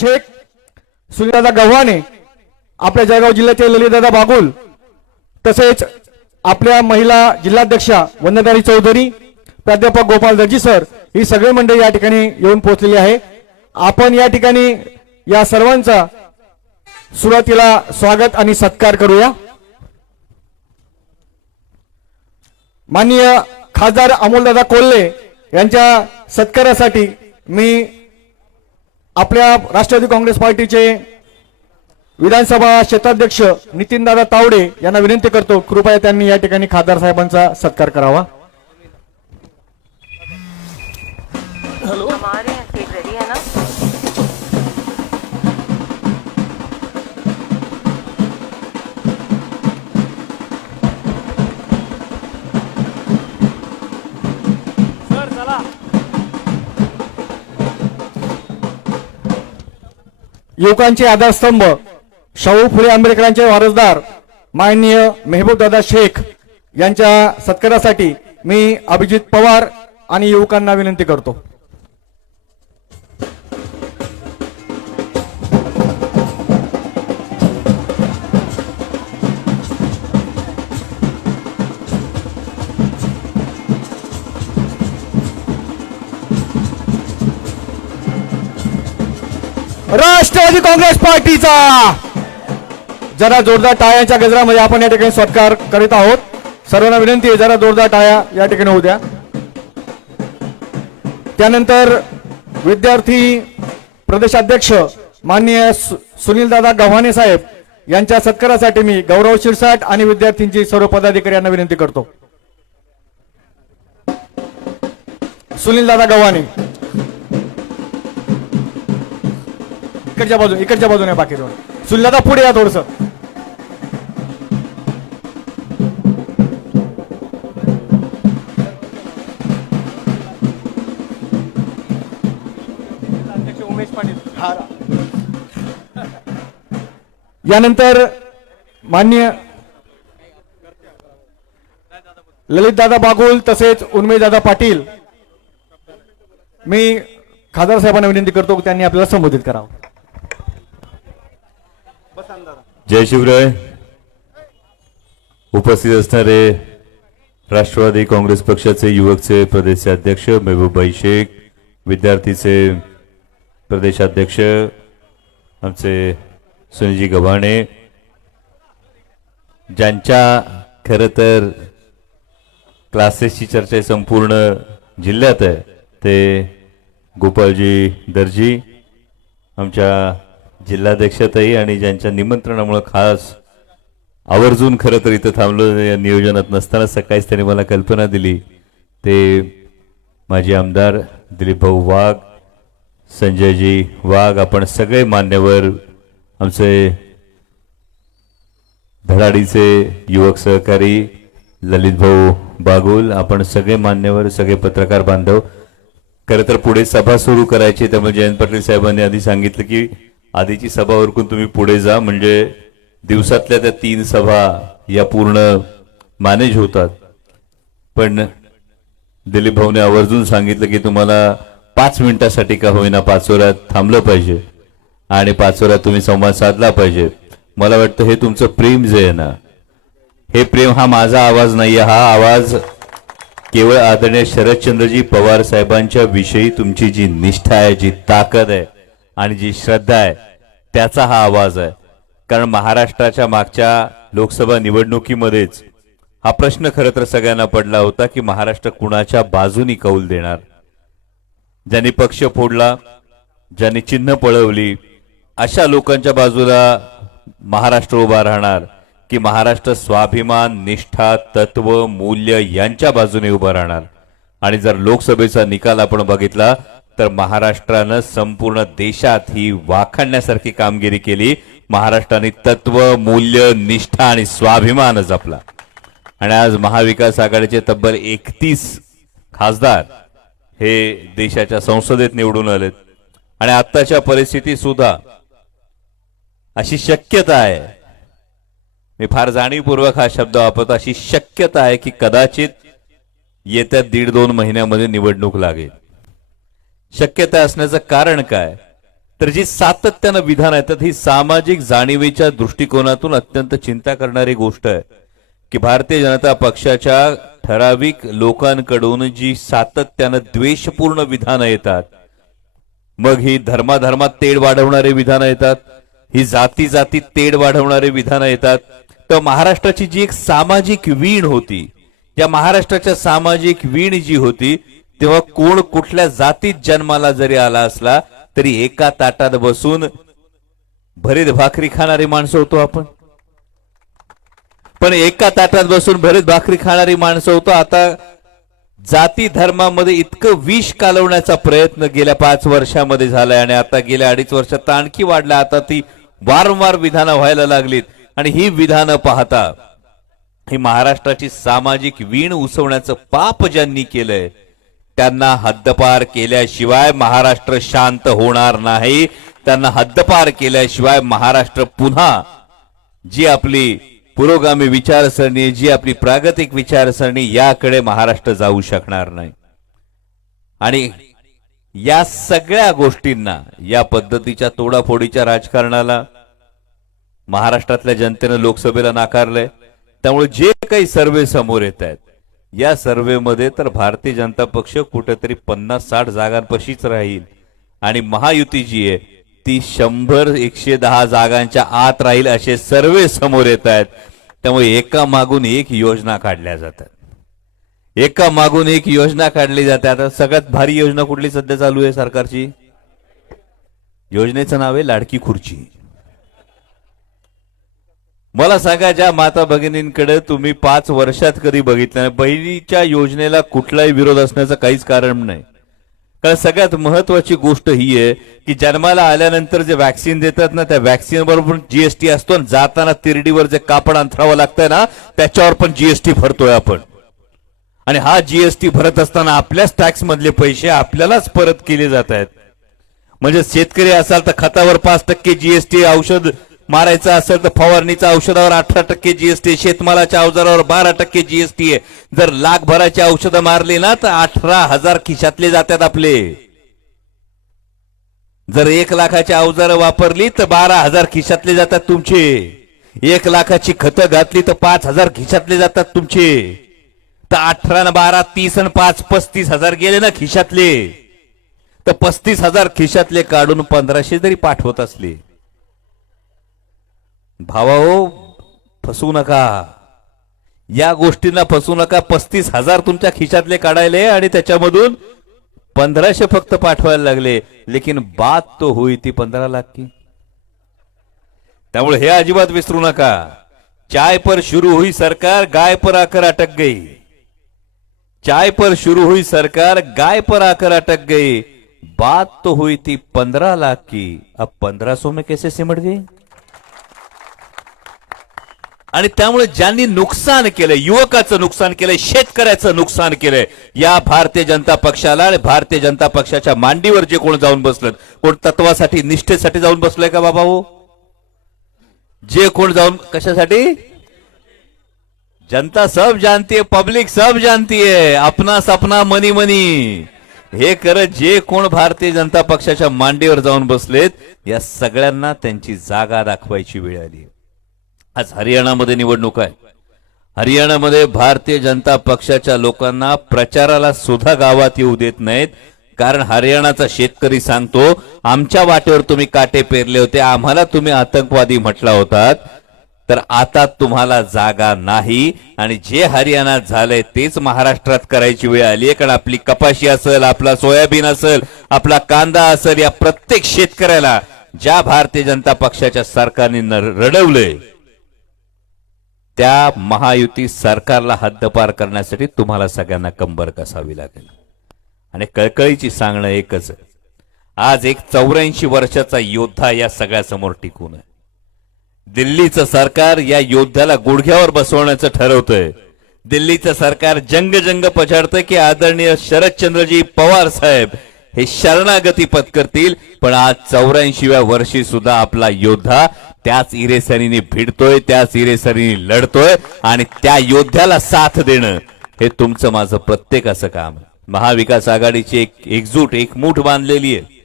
शेख सुनीलदादा गव्हाणे आपल्या जळगाव जिल्ह्याचे ललितदादा बागुल तसेच आपल्या महिला जिल्हाध्यक्षा वंदनारी चौधरी प्राध्यापक गोपाल दर्जी सर ही सगळे मंडळी या ठिकाणी येऊन पोहोचलेली आहे. आपण या ठिकाणी या सर्वांचा सुरुवातीला स्वागत आणि सत्कार करूया. माननीय खासदार अमोलदादा कोल्हे यांच्या सत्कारासाठी मी आपल्या राष्ट्रवादी काँग्रेस पार्टीचे विधानसभा क्षेत्राध्यक्ष नितीनदादा तावडे यांना विनंती करतो कृपया त्यांनी या ठिकाणी खासदार साहेबांचा सत्कार करावा. हॅलो. युवकांचे आधारस्तंभ शाहू फुले आंबेडकरांचे वारसदार माननीय मेहबूबदादा शेख यांच्या सत्कारासाठी मी अभिजित पवार आणि युवकांना विनंती करतो. राष्ट्रवादी काँग्रेस पार्टीचा. जरा जोरदार टाळ्यांच्या गजरामध्ये आपण या ठिकाणी सत्कार करीत आहोत. सर्वांना विनंती आहे जरा जोरदार टाळ्या या ठिकाणी होऊ द्या. त्यानंतर विद्यार्थी प्रदेशाध्यक्ष माननीय सुनीलदादा गव्हाणे साहेब यांच्या सत्कारासाठी मी गौरव शिरसाट आणि विद्यार्थ्यांची सर्व पदाधिकारी यांना विनंती करतो. सुनील दादा गव्हाणे. इकडच्या बाजूने इकडच्या बाजूने बाकी दोन सुनील दादा पुढे या थोडस. यानंतर मान्य ललितदादा बागुल तसेच उन्मेशदादा पाटील. मी खासदार साहेबांना विनंती करतो की त्यांनी आपल्याला संबोधित करावं. जय शिवराय. उपस्थित असणारे राष्ट्रवादी काँग्रेस पक्षाचे युवकचे प्रदेशाध्यक्ष मेहबूबाई शेख विद्यार्थीचे प्रदेशाध्यक्ष आमचे सुनीलजी गव्हाणे ज्यांच्या खरं तर क्लासेसची चर्चा संपूर्ण जिल्ह्यात आहे ते गोपाळजी दर्जी आमच्या जिल्हाध्यक्षताई आणि ज्यांच्या निमंत्रणामुळे खास आवर्जून खरं तर इथं थांबलो या नियोजनात नसताना सकाळीच त्यांनी मला कल्पना दिली. ते माजी आमदार दिलीपभाऊ वाघ संजयजी वाघ आपण सगळे मान्यवर आमचे धडाडीचे युवक सहकारी ललित भाऊ बागुल आपण सगळे मान्यवर सगळे पत्रकार बांधव. खरं तर पुढे सभा सुरू करायची त्यामुळे जयंत पाटील साहेबांनी आधी सांगितलं की आधीची सभा उरकून तुम्ही पुढे जा. म्हणजे दिवसातल्या त्या तीन सभा या पूर्ण मॅनेज होतात. पण दिलीप भाऊने आवर्जून सांगितलं की तुम्हाला पाच मिनिटासाठी का होईना पाचोऱ्यात थांबलं पाहिजे. आणि पाचोऱ्यात तुम्ही संवाद साधला पाहिजे. मला वाटतं हे तुमचं प्रेम जे आहे ना हे प्रेम हा माझा आवाज नाही हा आवाज केवळ आदरणीय शरदचंद्रजी पवार साहेबांच्या विषयी तुमची जी निष्ठा आहे जी ताकद आहे आणि जी श्रद्धा आहे त्याचा हा आवाज आहे. कारण महाराष्ट्राच्या मागच्या लोकसभा निवडणुकीमध्येच हा प्रश्न खरं तर सगळ्यांना पडला होता की महाराष्ट्र कुणाच्या बाजूनी कौल देणार? ज्यांनी पक्ष फोडला ज्यांनी चिन्ह पळवली अशा लोकांच्या बाजूला महाराष्ट्र उभा राहणार की महाराष्ट्र स्वाभिमान निष्ठा तत्व मूल्य यांच्या बाजूने उभं राहणार. आणि जर लोकसभेचा निकाल आपण बघितला तर महाराष्ट्रानं संपूर्ण देशात ही वाखाणण्यासारखी कामगिरी केली. महाराष्ट्राने तत्व मूल्य निष्ठा आणि स्वाभिमान जपला. आणि आज महाविकास आघाडीचे तब्बल एकतीस खासदार हे देशाच्या संसदेत निवडून आलेत. आणि आत्ताच्या परिस्थितीत सुद्धा अशी शक्यता आहे. मी फार जाणीवपूर्वक हा शब्द वापरतो. अशी शक्यता आहे की कदाचित येत्या दीड दोन महिन्यामध्ये निवडणूक लागेल. शक्यता असण्याचं कारण काय? तर जी सातत्यानं विधान येतात ही सामाजिक जाणीवेच्या दृष्टिकोनातून अत्यंत चिंता करणारी गोष्ट आहे. की भारतीय जनता पक्षाच्या ठराविक लोकांकडून जी सातत्यानं द्वेषपूर्ण विधानं येतात मग ही धर्माधर्मात तेढ वाढवणारे विधानं येतात ही जाती जातीत तेढ वाढवणारे विधानं येतात. तर महाराष्ट्राची जी एक सामाजिक वीण होती या महाराष्ट्राच्या सामाजिक वीण जी होती तेव्हा कोण कुठल्या जातीत जन्माला जरी आला असला तरी एका ताटात बसून भरीत भाकरी खाणारी माणसं होतो आपण. पण एका ताटात बसून भरीत भाकरी खाणारी माणसं होतो. आता जाती धर्मामध्ये इतकं विष कालवण्याचा प्रयत्न गेल्या पाच वर्षामध्ये झालाय आणि आता गेल्या अडीच वर्षात आणखी वाढल्या आता ती वारंवार विधानं व्हायला लागलीत आणि ही विधानं पाहता ही महाराष्ट्राची सामाजिक वीण उसवण्याचं पाप ज्यांनी केलंय त्यांना हद्दपार केल्याशिवाय महाराष्ट्र शांत होणार नाही. त्यांना हद्दपार केल्याशिवाय महाराष्ट्र पुन्हा जी आपली पुरोगामी विचारसरणी जी आपली प्रागतिक विचारसरणी याकडे महाराष्ट्र जाऊ शकणार नाही. आणि या सगळ्या गोष्टींना या पद्धतीच्या तोडाफोडीच्या राजकारणाला महाराष्ट्रातल्या जनतेनं लोकसभेला नाकारलंय. त्यामुळे जे काही सर्वे समोर येत आहेत या सर्वेमध्ये तर भारतीय जनता पक्ष कुठेतरी पन्नास साठ जागांपाशीच राहील. आणि महायुती जी आहे ती शंभर एकशे दहा जागांच्या आत राहील असे सर्वे समोर येत आहेत. त्यामुळे एका मागून एक योजना काढल्या जातात. एका मागून एक योजना काढली जाते. आता सगळ्यात भारी योजना कुठली सध्या चालू आहे सरकारची? योजनेचं नाव आहे लाडकी खुर्ची. मला सांगा ज्या माता भगिनींकडे तुम्ही पाच वर्षात कधी बघितलं नाही बहिणीच्या योजनेला कुठलाही विरोध असण्याचं काहीच कारण नाही. कारण सगळ्यात महत्वाची गोष्ट ही आहे की जन्माला आल्यानंतर जे वॅक्सिन देतात ना त्या वॅक्सिन बरोबर जीएसटी असतो आणि जाताना तिरडीवर जे कापड अंथरावं लागतंय ना त्याच्यावर पण जीएसटी भरतोय आपण. आणि हा जीएसटी भरत असताना आपल्याच टॅक्स मधले पैसे आपल्यालाच परत केले जात आहेत. म्हणजे शेतकरी असाल तर खतावर पाच टक्के जीएसटी औषध मारायचं असेल तर फवारणीच्या औषधावर अठरा टक्के जीएसटी शेतमालाच्या अवजारावर बारा टक्के जीएसटी आहे. जर लाखभराची औषधं मारली ना तर अठरा हजार खिशातले जातात आपले. जर एक लाखाची अवजारं वापरली तर बारा हजार खिशातले जातात तुमचे. एक लाखाची खतं घातली तर पाच हजार खिशातले जातात तुमचे. तर अठरा ना बारा तीस आणि पाच पस्तीस हजार गेले ना खिशातले. तर पस्तीस हजार खिशातले काढून पंधराशे जरी पाठवत असले भावाओ फसू नका. या गोष्टींना फसू नका. पस्तीस हजार तुमच्या खिशातले काढायले आणि त्याच्यामधून पंधराशे फक्त पाठवायला लागले. लेकिन बात तो होई ती पंधरा लाख की. त्यामुळे हे अजिबात विसरू नका. चाय पर शुरू हुई सरकार गाय पर आकर अटक गई. चाय पर शुरू हुई सरकार गाय पर आकर अटक गई. बात तो हुई थी पंद्रह लाख की. अब पंद्रह सौ में कैसे सिमट गई? आणि त्यामुळे ज्यांनी नुकसान केलं युवकाचं नुकसान केलंय शेतकऱ्याचं नुकसान केलंय या भारतीय जनता पक्षाला आणि भारतीय जनता पक्षाच्या मांडीवर जे कोण जाऊन बसलं कोण तत्वासाठी निष्ठेसाठी जाऊन बसलंय का बाबा हो जे कोण जाऊन कशासाठी? जनता सब जानती है पब्लिक सब जानती है अपना सपना मनी मनी. हे करत जे कोण भारतीय जनता पक्षाच्या मांडीवर जाऊन बसलेत या सगळ्यांना त्यांची जागा दाखवायची वेळ आली आज हरियाणामध्ये निवडणूक आहे. हरियाणामध्ये भारतीय जनता पक्षाच्या लोकांना प्रचाराला सुद्धा गावात येऊ देत नाहीत. कारण हरियाणाचा शेतकरी सांगतो आमच्या वाटेवर तुम्ही काटे पेरले होते आम्हाला तुम्ही आतंकवादी म्हटला होतात तर आता तुम्हाला जागा नाही आणि जे हरियाणात झालंय तेच महाराष्ट्रात करायची वेळ आली आहे. कारण आपली कपाशी असेल आपला सोयाबीन असेल आपला कांदा असेल या प्रत्येक शेतकऱ्याला ज्या भारतीय जनता पक्षाच्या सरकारने रडवलंय त्या महायुती सरकारला हद्दपार करण्यासाठी तुम्हाला सगळ्यांना कंबर कसावी लागेल. आणि कळकळीची सांगणं एकच आज एक चौऱ्याऐंशी वर्षाचा योद्धा या सगळ्यासमोर टिकून आहे. दिल्लीचं सरकार या योद्ध्याला गुडघ्यावर बसवण्याचं ठरवतंय. दिल्लीचं सरकार जंग जंग पछाडतंय की आदरणीय शरदचंद्रजी पवार साहेब हे शरणागती पत्करतील पण आज चौऱ्याऐंशीव्या वर्षी सुद्धा आपला योद्धा त्याच इरेसरीने भिडतोय त्याच इरेसरीने लढतोय आणि त्या योद्ध्याला साथ देणं हे तुमचं माझं प्रत्येकाचं काम महाविकास आघाडीची एक एकजूट एक मूठ बांधलेली आहे.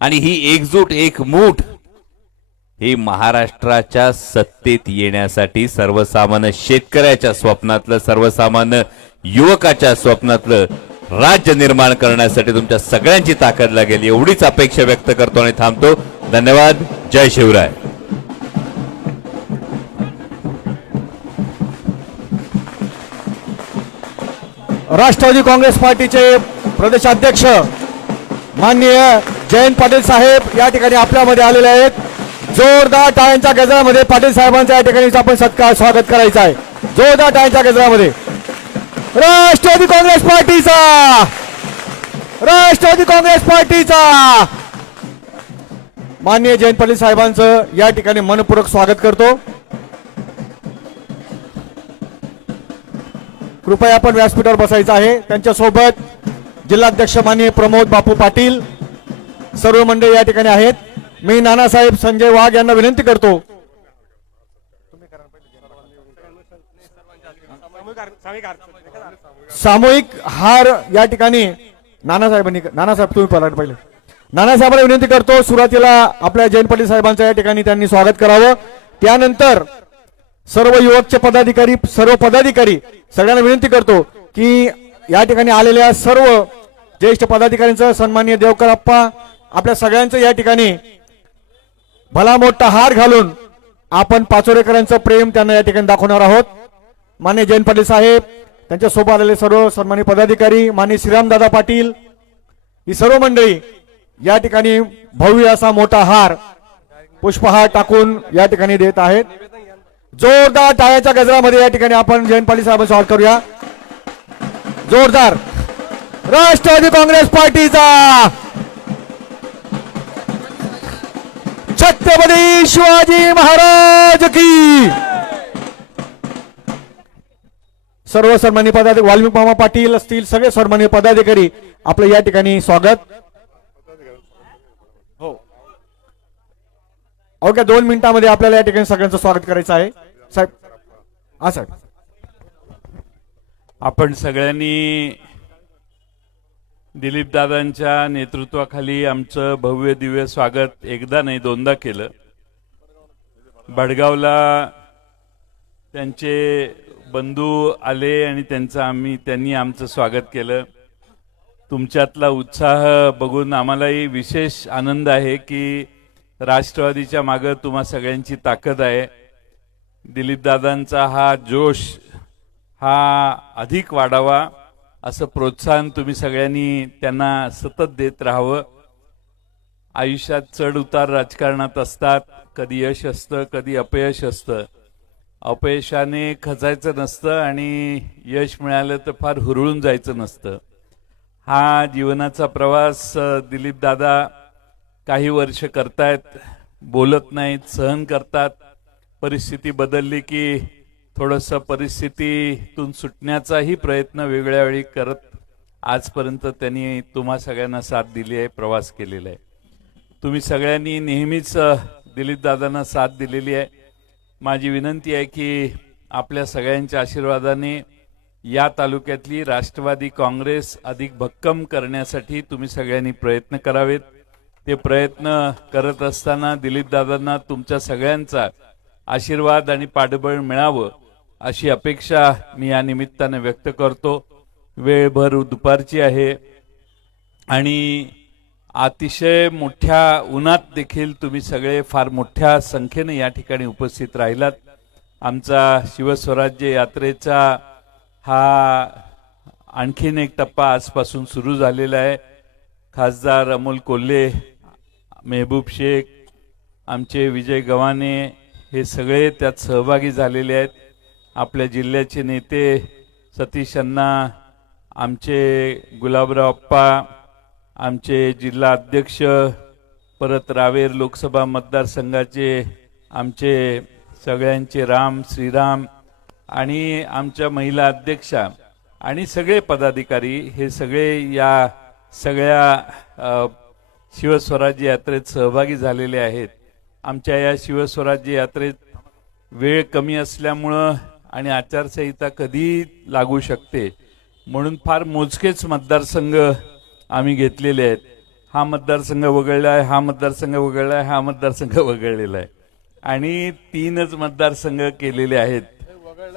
आणि ही एकजूट एक मूठ ही महाराष्ट्राच्या सत्तेत येण्यासाठी सर्वसामान्य शेतकऱ्याच्या स्वप्नातलं सर्वसामान्य युवकाच्या स्वप्नातलं राज्य निर्माण करण्यासाठी तुमच्या सगळ्यांची ताकद लागेल. एवढीच अपेक्षा व्यक्त करतो आणि थांबतो. धन्यवाद. जय शिवराय. राष्ट्रवादी काँग्रेस पार्टीचे प्रदेशाध्यक्ष माननीय जयंत पाटील साहेब या ठिकाणी आपल्यामध्ये आलेले आहेत. जोरदार टाळ्यांच्या गजरामध्ये पाटील साहेबांचा या ठिकाणी आपण सत्कार स्वागत करायचं आहे. जोरदार टाळ्यांच्या गजरामध्ये. राष्ट्रवादी काँग्रेस पार्टीचा! राष्ट्रवादी काँग्रेस पार्टीचा! माननीय जयंत पाटील साहेबांचं या ठिकाणी मनपूर्वक स्वागत करतो. कृपया आपण व्यासपीठावर बसायचं आहे. त्यांच्यासोबत जिल्हाध्यक्ष माननीय प्रमोद बापू पाटील सर्व मंडळी या ठिकाणी आहेत. मी नानासाहेब संजय वाघ यांना विनंती करतो. सामूहिक हार या ठिकाणी नानासाहेबांनी नानासाहेब तुम्ही पला पहिले. नानासाहेबांना विनंती करतो सुरुवातीला आपल्या जयंत पाटील साहेबांचं या ठिकाणी त्यांनी स्वागत करावं. त्यानंतर सर्व युवकचे पदाधिकारी सर्व पदाधिकारी सगळ्यांना विनंती करतो की या ठिकाणी आलेल्या सर्व ज्येष्ठ पदाधिकाऱ्यांचं सन्मान्य देवकर अप्पा आपल्या सगळ्यांचं या ठिकाणी भला मोठा हार घालून आपण पाचोरेकरांचं प्रेम त्यांना या ठिकाणी दाखवणार आहोत. मान्य जयंत पाटील साहेब त्यांच्यासोबत आलेले सर्व सन्मानित पदाधिकारी मान्य श्रीरामदादा पाटील ही सर्व मंडळी या ठिकाणी भव्य असा मोठा हार पुष्पहार टाकून या ठिकाणी देत आहेत. जोरदार टाळ्याच्या गजरामध्ये या ठिकाणी आपण जयंत पाटील साहेबांचं स्वागत करूया. जोरदार. राष्ट्रवादी काँग्रेस पार्टीचा छत्रपती शिवाजी महाराज की सर्व सन्मान्य पदाधिकारी वाल्मिक मामा पाटील असतील सगळे सन्मान्य पदाधिकारी आपलं या ठिकाणी स्वागत. हो. अवघ्या दोन मिनिटांमध्ये आपल्याला या ठिकाणी सगळ्यांचं स्वागत करायचं आहे. साहेब. हा साहेब. आपण सगळ्यांनी दिलीप दादांच्या नेतृत्वाखाली आमचं भव्य दिव्य स्वागत एकदा नाही दोनदा केलं. बडगावला त्यांचे बंधू आले आणि त्यांचं आम्ही त्यांनी आमचं स्वागत केलं. तुमच्यातला उत्साह बघून आम्हालाही विशेष आनंद आहे की राष्ट्रवादीच्या मागं तुम्हा सगळ्यांची ताकद आहे. दिलीप दादांचा हा जोश हा अधिक वाढावा असं प्रोत्साहन तुम्ही सगळ्यांनी त्यांना सतत देत राहावं. आयुष्यात चढ उतार राजकारणात असतात. कधी यश असतं कधी अपयश असतं. अपयशाने खचायचं नसतं आणि यश मिळालं तर फार हुरळून जायचं नसतं. हा जीवनाचा प्रवास दिलीप दादा काही वर्ष करतायत बोलत नाहीत सहन करतात. परिस्थिती बदलली की थोडंसं परिस्थितीतून सुटण्याचाही प्रयत्न वेगळ्या वेळी करत आजपर्यंत त्यांनी तुम्हा सगळ्यांना साथ दिली आहे प्रवास केलेला आहे. तुम्ही सगळ्यांनी नेहमीच दिलीप दादांना साथ दिलेली आहे. माझी विनंती आहे की आपल्या सगळ्यांच्या आशीर्वादाने या तालुक्यातली राष्ट्रवादी काँग्रेस अधिक भक्कम करण्यासाठी तुम्ही सगळ्यांनी प्रयत्न करावेत. ते प्रयत्न करत असताना दिलीपदादांना तुमच्या सगळ्यांचा आशीर्वाद आणि पाठबळ मिळावं अशी अपेक्षा मी या निमित्ताने व्यक्त करतो. वेळभर दुपारची आहे आणि अतिशय मोठ्या उन्हात देखील तुम्ही सगळे फार मोठ्या संख्येने या ठिकाणी उपस्थित राहिलात. आमचा शिवस्वराज्य यात्रेचा हा आणखीन एक टप्पा आजपासून सुरू झालेला आहे. खासदार अमोल कोल्हे मेहबूब शेख आमचे विजय गव्हाणे हे सगळे त्यात सहभागी झालेले आहेत. आपल्या जिल्ह्याचे नेते सतीश अण्णा आमचे गुलाबराव अप्पा आमचे जिल्हा अध्यक्ष परत रावेर लोकसभा मतदारसंघाचे आमचे सगळ्यांचे राम श्रीराम आणि आमच्या महिला अध्यक्षा आणि सगळे पदाधिकारी हे सगळे या सगळ्या शिवस्वराज्य यात्रेत सहभागी झालेले आहेत. आमच्या या शिवस्वराज्य यात्रेत वेळ कमी असल्यामुळं आणि आचारसंहिता कधी लागू शकते. म्हणून फार मोजकेच मतदारसंघ आम्ही घेतलेले आहेत. हा मतदारसंघ वगळला आहे हा मतदारसंघ वगळला आहे हा मतदारसंघ वगळलेला आहे. आणि तीनच मतदारसंघ केलेले आहेत.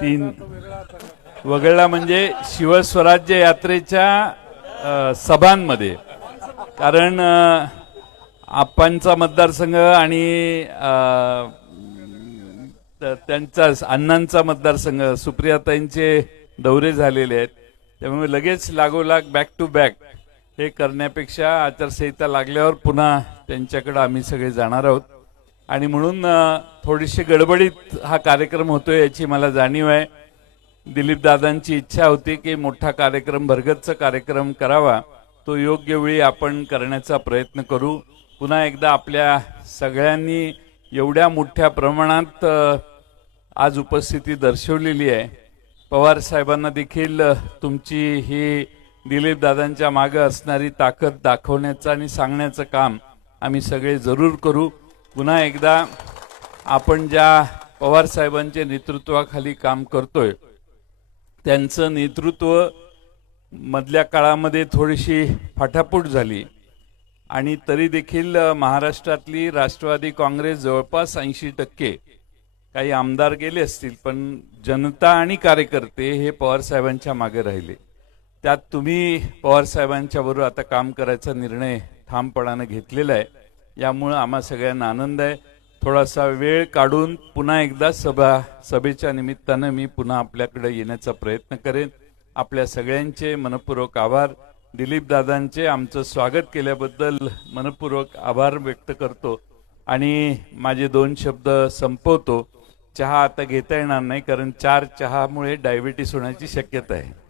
तीन वगळला म्हणजे शिवस्वराज्य यात्रेच्या सभांमध्ये. कारण आपांचा आप्पांचा मतदारसंघ आणि त्यांचा अण्णांचा मतदारसंघ सुप्रियाताईंचे दौरे झालेले आहेत. त्यामुळे लगेच लागोलाग बॅक टू बॅक हे करण्यापेक्षा आचारसंहिता लागल्यावर पुन्हा त्यांच्याकडे आम्ही सगळे जाणार आहोत. आणि म्हणून थोडीशी गडबडीत हा कार्यक्रम होतोय याची मला जाणीव आहे. दिलीपदादांची इच्छा होती की मोठा कार्यक्रम भरगतचा कार्यक्रम करावा. तो योग्य वेळी आपण करण्याचा प्रयत्न करू. पुन्हा एकदा आपल्या सगळ्यांनी एवढ्या मोठ्या प्रमाणात आज उपस्थिती दर्शवलेली आहे. पवार साहेबांना देखील तुमची ही दिलीप दादांच्या मागे असणारी ताकद दाखवण्याचं आणि सांगण्याचं काम आम्ही सगळे जरूर करू. पुन्हा एकदा आपण ज्या पवार साहेबांच्या नेतृत्वाखाली काम करतोय त्यांचं नेतृत्व मधल्या काळामध्ये थोडीशी फाटाफूट झाली. आणि तरी देखील महाराष्ट्रातली राष्ट्रवादी काँग्रेस जवळपास ऐंशी टक्के काही आमदार गेले असतील पण जनता आणि कार्यकर्ते हे पवार साहेबांच्या मागे राहिले. त्यात तुम्ही पवारसाहेबांच्या बरोबर आता काम करायचा निर्णय ठामपणानं घेतलेला आहे. यामुळं आम्हा सगळ्यांना आनंद आहे. थोडासा वेळ काढून पुन्हा एकदा सभा सभेच्या निमित्तानं मी पुन्हा आपल्याकडे येण्याचा प्रयत्न करेन. आपल्या सगळ्यांचे मनपूर्वक आभार. दिलीप दादांचे आमचं स्वागत केल्याबद्दल मनपूर्वक आभार व्यक्त करतो. आणि माझे दोन शब्द संपवतो. चहा आता घेता येणार नाही कारण चार चहामुळे डायबिटीस होण्याची शक्यता आहे.